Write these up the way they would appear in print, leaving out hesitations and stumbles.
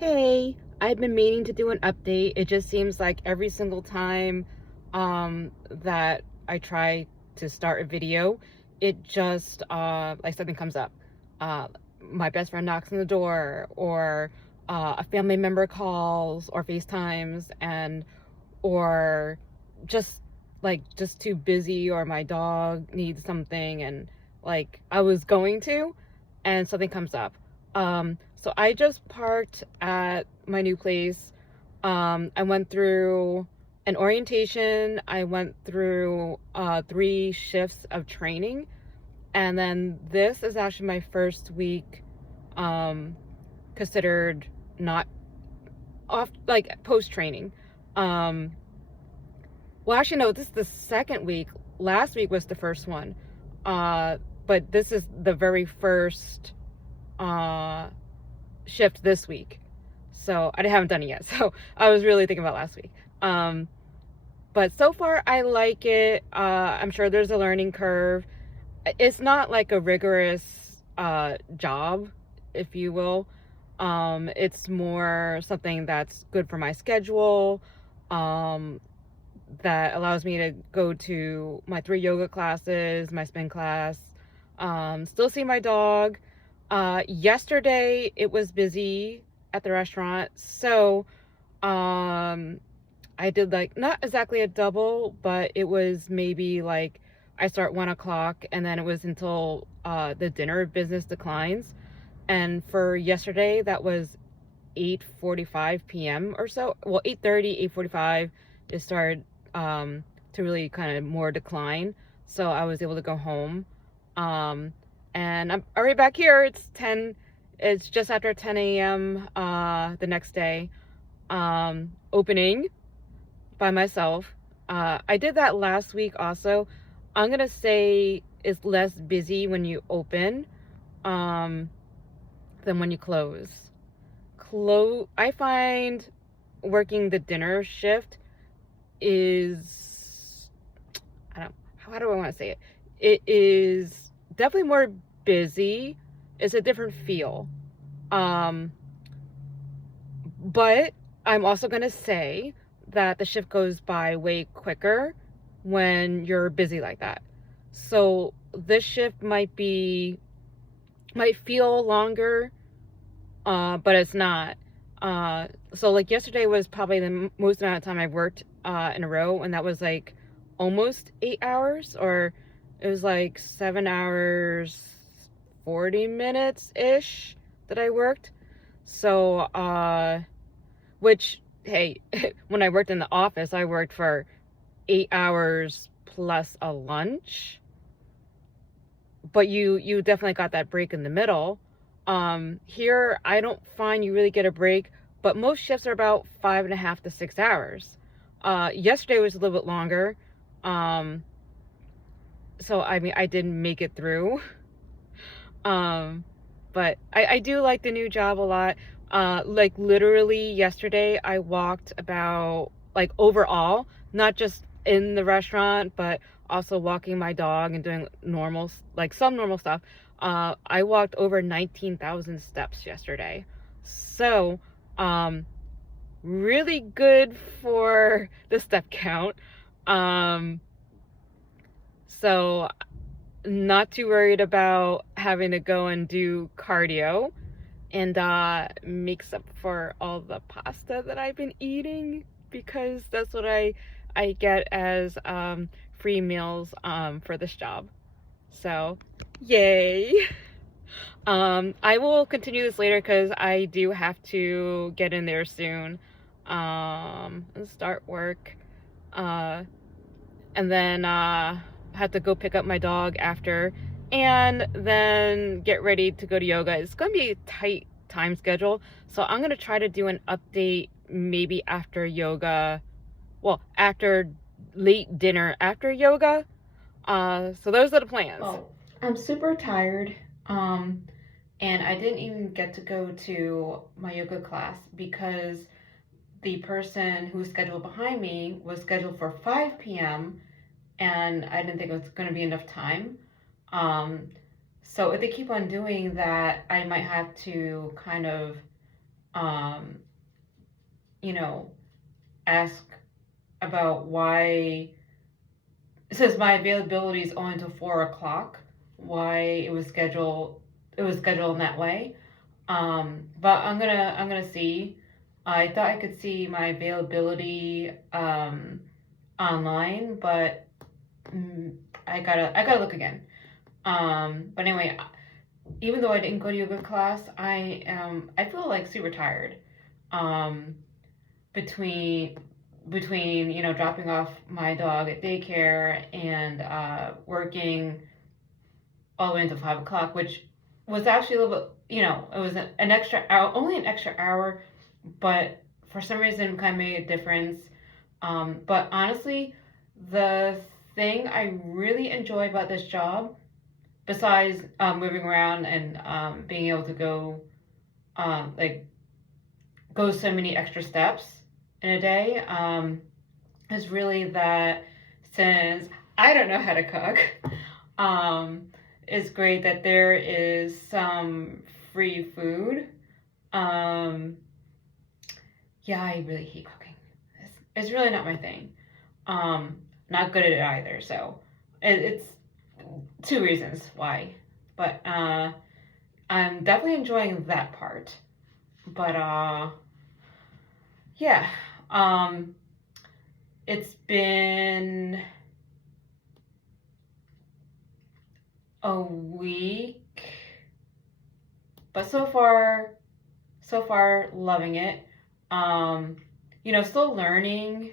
Hey, I've been meaning to do an update. It just seems like every single time that I try to start a video, it just like something comes up. Uh my best friend knocks on the door, or a family member calls or FaceTimes, and or just just too busy, or my dog needs something, and like I was going to, and something comes up. So I just parked at my new place. I went through an orientation. I went through 3 shifts of training, and then this is actually my first week, um, considered not off, like post training. Um, well, actually, no, this is the second week. Last week was the first one. But this is the very first uh shift this week. So I haven't done it yet. So I was really thinking about last week. But so far I like it. I'm sure there's a learning curve. It's not like a rigorous job, if you will. It's more something that's good for my schedule. Um, that allows me to go to my 3 yoga classes, my spin class, still see my dog. Yesterday it was busy at the restaurant, so um, I did like not exactly a double, but it was maybe like I start 1 o'clock, and then it was until the dinner business declines. And for yesterday, that was 8:45 p.m. or so. Well, 8:30, 8:45, it started to really kind of more decline. So I was able to go home. Um, and I'm already back here. It's just after 10 a.m. The next day. Opening by myself. I did that last week also. I'm gonna say it's less busy when you open um, than when you close. I find working the dinner shift is, I don't, how do I want to say it? It is definitely more busy. It's a different feel. Um, but I'm also going to say that the shift goes by way quicker when you're busy like that. So this shift might feel longer, but it's not. So like yesterday was probably the most amount of time I've worked in a row, and that was like almost 8 hours, or it was like 7 hours, 40 minutes ish that I worked. So, which, hey, when I worked in the office, I worked for 8 hours plus a lunch, but you definitely got that break in the middle. Here I don't find you really get a break, but most shifts are about 5.5 to 6 hours. Yesterday was a little bit longer. Um, so I mean I didn't make it through. Um, but I do like the new job a lot. Like literally yesterday I walked about, like, overall, not just in the restaurant, but also walking my dog and doing normal, like some normal stuff. I walked over 19,000 steps yesterday. So, um, really good for the step count. Um, so not too worried about having to go and do cardio, and makes up for all the pasta that I've been eating, because that's what I get as free meals for this job. So, yay. I will continue this later because I do have to get in there soon. And start work. Uh, and then had to go pick up my dog after, and then get ready to go to yoga. It's going to be a tight time schedule, so I'm going to try to do an update maybe after yoga, well, after late dinner after yoga. So those are the plans. Well, I'm super tired, and I didn't even get to go to my yoga class because the person who was scheduled behind me was scheduled for 5 p.m., and I didn't think it was going to be enough time. Um, so if they keep on doing that, I might have to kind of um, you know, ask about why it says my availability is only until 4 o'clock. Why it was scheduled in that way. But I'm gonna see. I thought I could see my availability online, but mm, I gotta look again. But anyway, even though I didn't go to yoga class, I feel like super tired. Um, between dropping off my dog at daycare and working all the way until 5 o'clock, which was actually a little bit, it was an extra hour, only an extra hour, but for some reason kind of made a difference. But honestly, the thing I really enjoy about this job, besides moving around and being able to like go so many extra steps in a day, is really that since I don't know how to cook, um, it's great that there is some free food. Um, yeah, I really hate cooking. It's really not my thing. Not good at it either. So it's two reasons why. But I'm definitely enjoying that part. But yeah, um, it's been a week, but so far loving it. Um, still learning.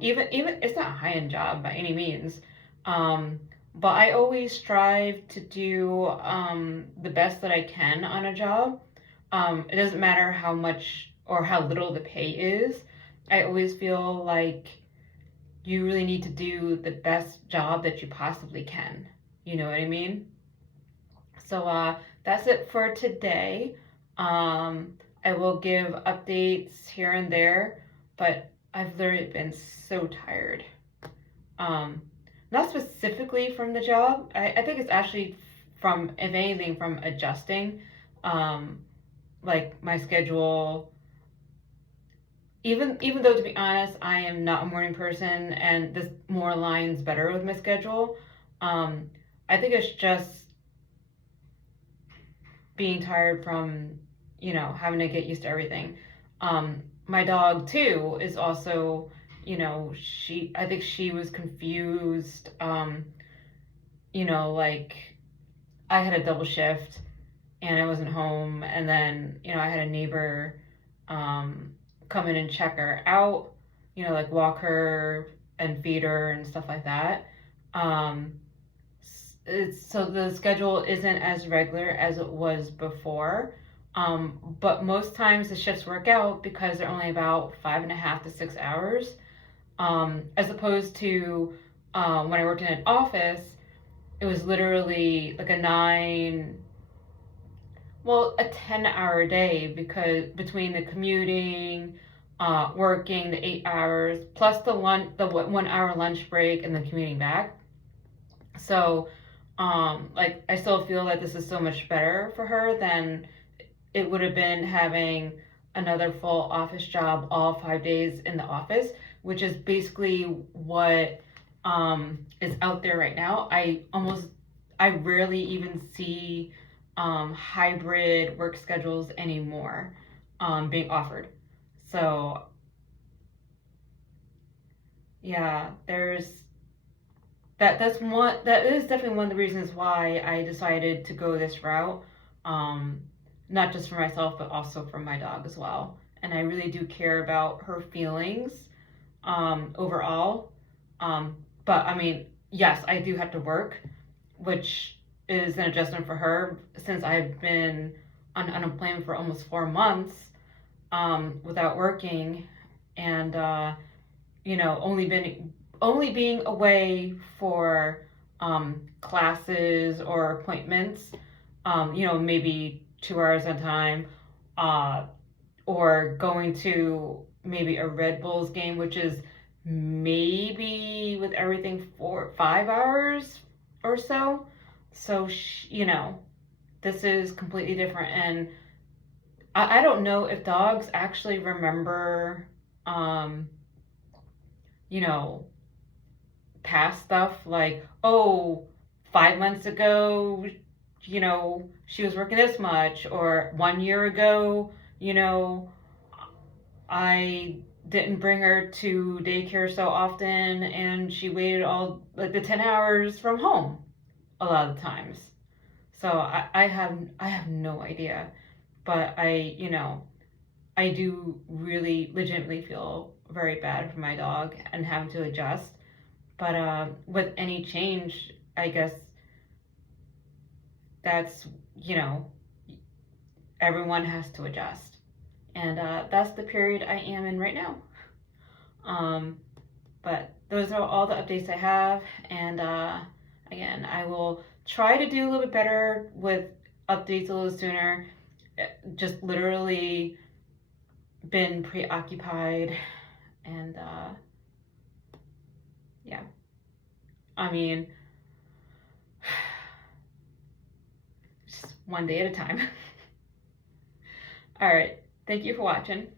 Even it's not a high end job by any means. Um, but I always strive to do the best that I can on a job. It doesn't matter how much or how little the pay is. I always feel like you really need to do the best job that you possibly can. You know what I mean? So that's it for today. I will give updates here and there, but I've literally been so tired. Um, Not specifically from the job. I think it's actually from, if anything, from adjusting, um, like my schedule. Even though, to be honest, I am not a morning person, and this more aligns better with my schedule. Um, I think it's just being tired from, having to get used to everything. My dog too is also, I think she was confused. Like I had a double shift and I wasn't home, and then, I had a neighbor um, come in and check her out, like walk her and feed her and stuff like that. Um, so the schedule isn't as regular as it was before. But most times the shifts work out because they're only about 5.5 to 6 hours, as opposed to when I worked in an office, it was literally like a 10-hour day, because between the commuting, working the 8 hours, plus the 1 hour lunch break and then commuting back. So, like, I still feel that this is so much better for her than it would have been having another full office job all 5 days in the office, which is basically what is out there right now. I rarely even see hybrid work schedules anymore being offered. So, yeah, that is definitely one of the reasons why I decided to go this route. Um, Not just for myself, but also for my dog as well. And I really do care about her feelings overall. But I mean, yes, I do have to work, which is an adjustment for her since I've been on unemployment for almost 4 months without working, and only being away for classes or appointments, maybe 2 hours at a time, uh, or going to maybe a Red Bulls game, which is maybe with everything 5 hours or so. So, this is completely different. And I don't know if dogs actually remember, um, you know, past stuff like, oh, 5 months ago, she was working this much, or 1 year ago, you know, I didn't bring her to daycare so often and she waited all like the 10 hours from home a lot of the times. So I have no idea, but I do really legitimately feel very bad for my dog and having to adjust. But with any change, I guess that's, you know, everyone has to adjust. And that's the period I am in right now. Um, but those are all the updates I have. And again, I will try to do a little bit better with updates a little sooner. Just literally been preoccupied. And yeah, I mean, just one day at a time. All right. Thank you for watching.